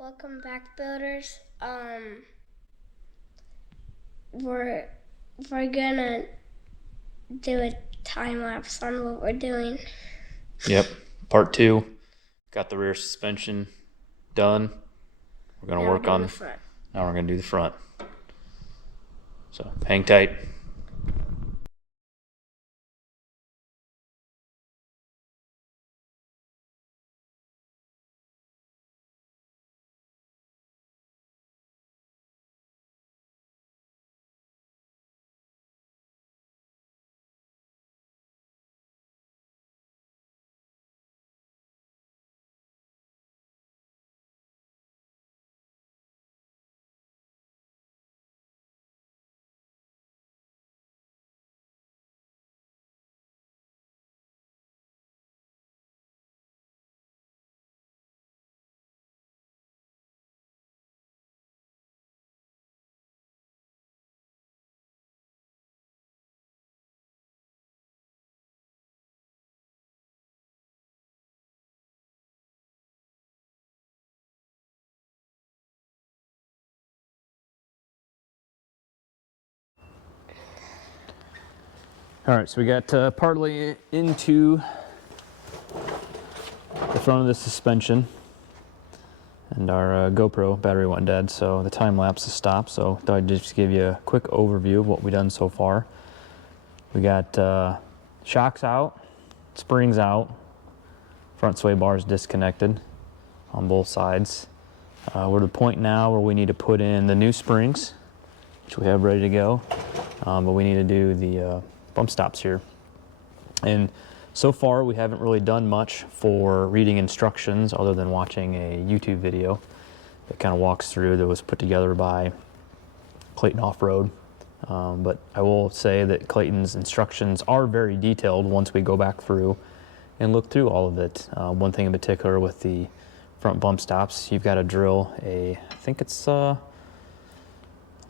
Welcome back, builders. We're gonna do a time lapse on what we're doing. Yep, part 2. Got the rear suspension done. We're gonna work on the front. Now we're gonna do the front. So hang tight. All right, so we got partly into the front of the suspension, and our GoPro battery went dead, so the time lapse has stopped. So I thought I'd just give you a quick overview of what we've done so far. We got shocks out, springs out, front sway bars disconnected on both sides. We're at the point now where we need to put in the new springs, which we have ready to go, but we need to do the bump stops here. And so far we haven't really done much for reading instructions other than watching a YouTube video that kind of walks through, that was put together by Clayton Off-Road. But I will say that Clayton's instructions are very detailed once we go back through and look through all of it. One thing in particular with the front bump stops, you've got to drill I think it's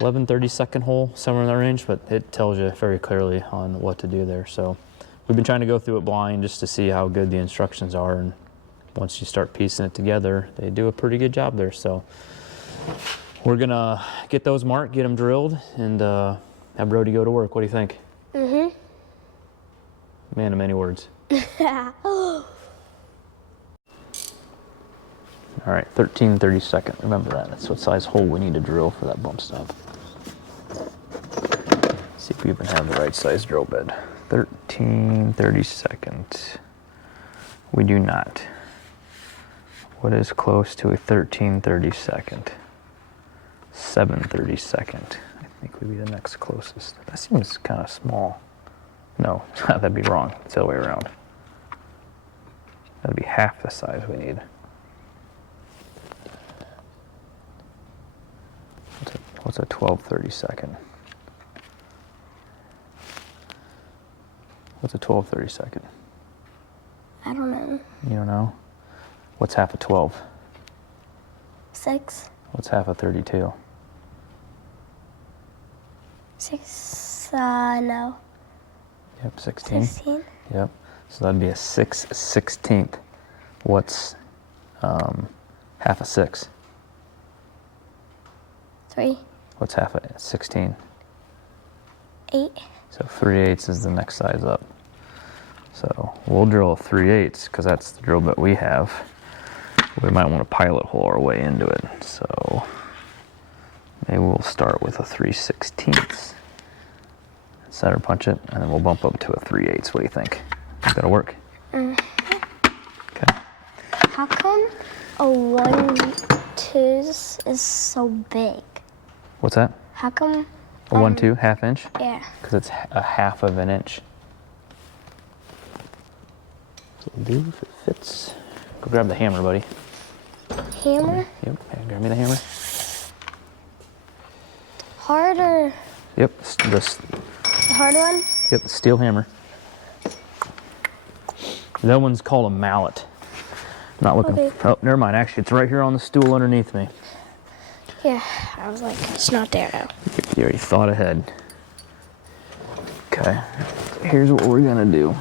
11/32 hole, somewhere in that range, but it tells you very clearly on what to do there. So we've been trying to go through it blind just to see how good the instructions are, and once you start piecing it together, they do a pretty good job there. So we're gonna get those marked, get them drilled, and have Brody go to work. What do you think? Mm-hmm. Man of many words. All right, 13/32. Remember that. That's what size hole we need to drill for that bump stop. See if we even have the right size drill bit. 13/32. We do not. What is close to a 13/32? 7/32. I think would be the next closest. That seems kind of small. No, that'd be wrong. It's the other way around. That'd be half the size we need. What's a 12/32? What's a 12/32? I don't know. You don't know? What's half a 12? 6. What's half a 32? 6. No. Yep, 16. 16. Yep. So that'd be a 6/16. What's half a 6? 3. What's half a 16? 8. So 3/8 is the next size up. So we'll drill a 3/8 because that's the drill bit we have. We might want to pilot hole our way into it. So maybe we'll start with a 3/16. Center punch it, and then we'll bump up to a 3/8. What do you think? That'll work? Mm-hmm. Okay. How come a 1/2 is so big? What's that? How come? A 1/2, ½ inch? Yeah. Because it's a half of an inch. So we'll do if it fits. Go grab the hammer, buddy. Hammer? Yep, grab me the hammer. Harder. Yep, The hard one? yep, steel hammer. That one's called a mallet. I'm not looking. Okay. Oh, never mind. Actually, it's right here on the stool underneath me. Yeah, I was like, it's not there now. You already thought ahead. Okay, here's what we're gonna do.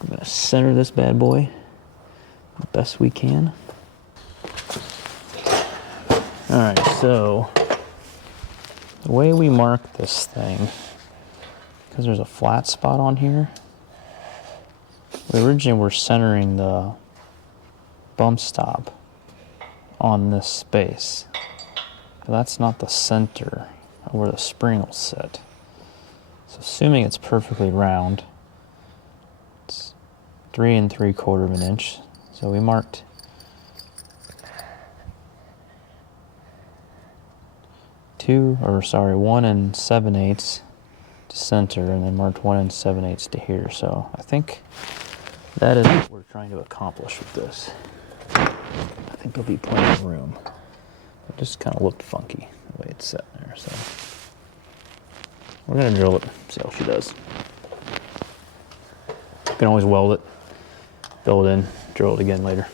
We're gonna center this bad boy the best we can. All right, so the way we mark this thing, because there's a flat spot on here, we originally were centering the bump stop on this space. But that's not the center of where the spring will sit. So assuming it's perfectly round, it's 3 3/4 of an inch. So we marked 1 7/8 to center, and then marked 1 7/8 to here. So I think that is what we're trying to accomplish with this. I think there'll be plenty of room. It just kind of looked funky the way it's set there, so we're gonna drill it, see how she does. You can always weld it, fill it in, drill it again later.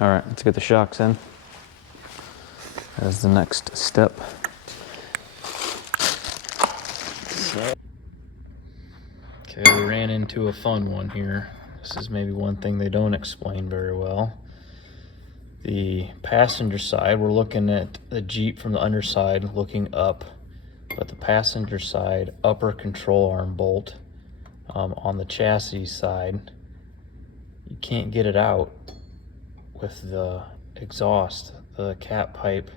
All right, let's get the shocks in. That's the next step. Okay, we ran into a fun one here. This is maybe one thing they don't explain very well. The passenger side, we're looking at the Jeep from the underside looking up, but the passenger side upper control arm bolt on the chassis side, you can't get it out with the exhaust. The cat pipe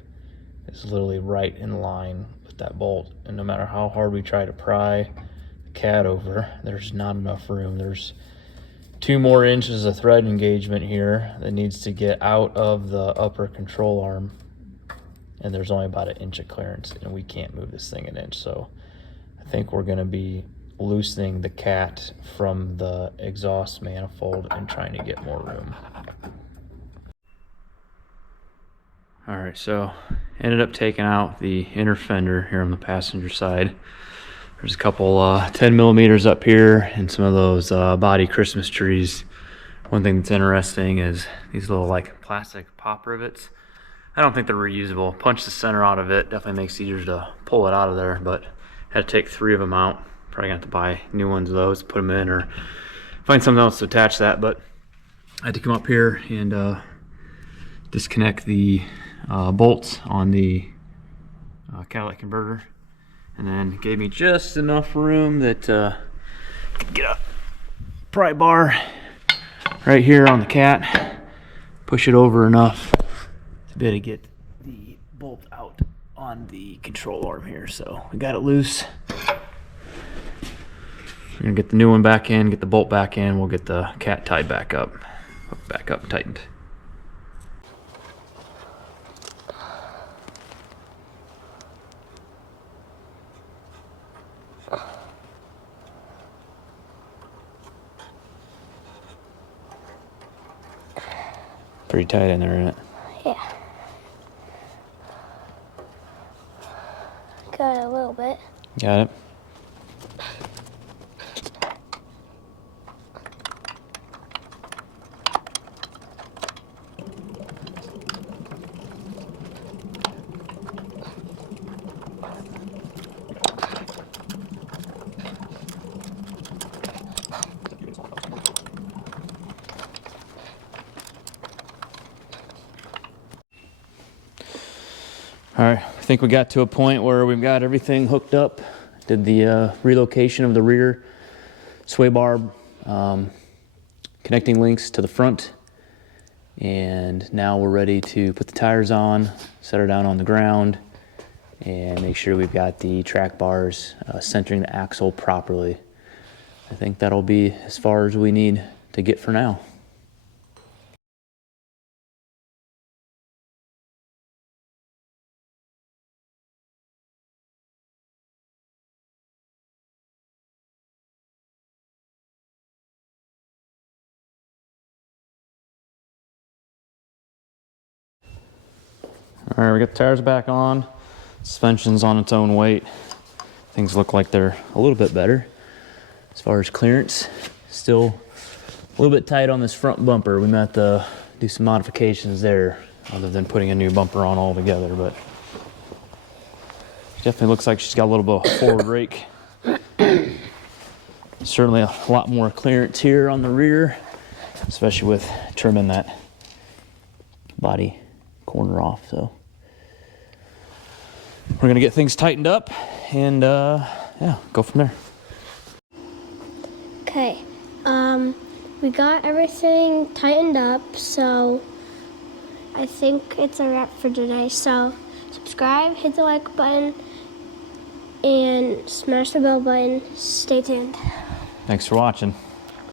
is literally right in line with that bolt, and no matter how hard we try to pry the cat over, there's not enough room. There's 2 more inches of thread engagement here that needs to get out of the upper control arm, and there's only about 1 inch of clearance, and we can't move this thing 1 inch. So I think we're going to be loosening the cat from the exhaust manifold and trying to get more room. All right, so ended up taking out the inner fender here on the passenger side. There's a couple 10 millimeters up here and some of those body Christmas trees. One thing that's interesting is these little like plastic pop rivets. I don't think they're reusable. Punch the center out of it, definitely makes it easier to pull it out of there, but had to take 3 of them out. Probably gonna have to buy new ones of those, put them in, or find something else to attach that. But I had to come up here and disconnect the bolts on the catalytic converter, and then gave me just enough room that could get a pry bar right here on the cat, push it over enough to be able to get the bolt out on the control arm here. So we got it loose. We're gonna get the new one back in, get the bolt back in, we'll get the cat tied back up and tightened. Pretty tight in there, isn't it? Yeah. Got it a little bit. Got it. All right, I think we got to a point where we've got everything hooked up. Did the relocation of the rear sway bar connecting links to the front. And now we're ready to put the tires on, set her down on the ground, and make sure we've got the track bars centering the axle properly. I think that'll be as far as we need to get for now. All right, we got the tires back on. Suspension's on its own weight. Things look like they're a little bit better as far as clearance. Still a little bit tight on this front bumper. We met the do some modifications there other than putting a new bumper on altogether, but definitely looks like she's got a little bit of forward rake. Certainly a lot more clearance here on the rear, especially with trimming that body corner off. So we're gonna get things tightened up and yeah, go from there. Okay, we got everything tightened up, so I think it's a wrap for today. So subscribe, hit the like button, and smash the bell button. Stay tuned. Thanks for watching.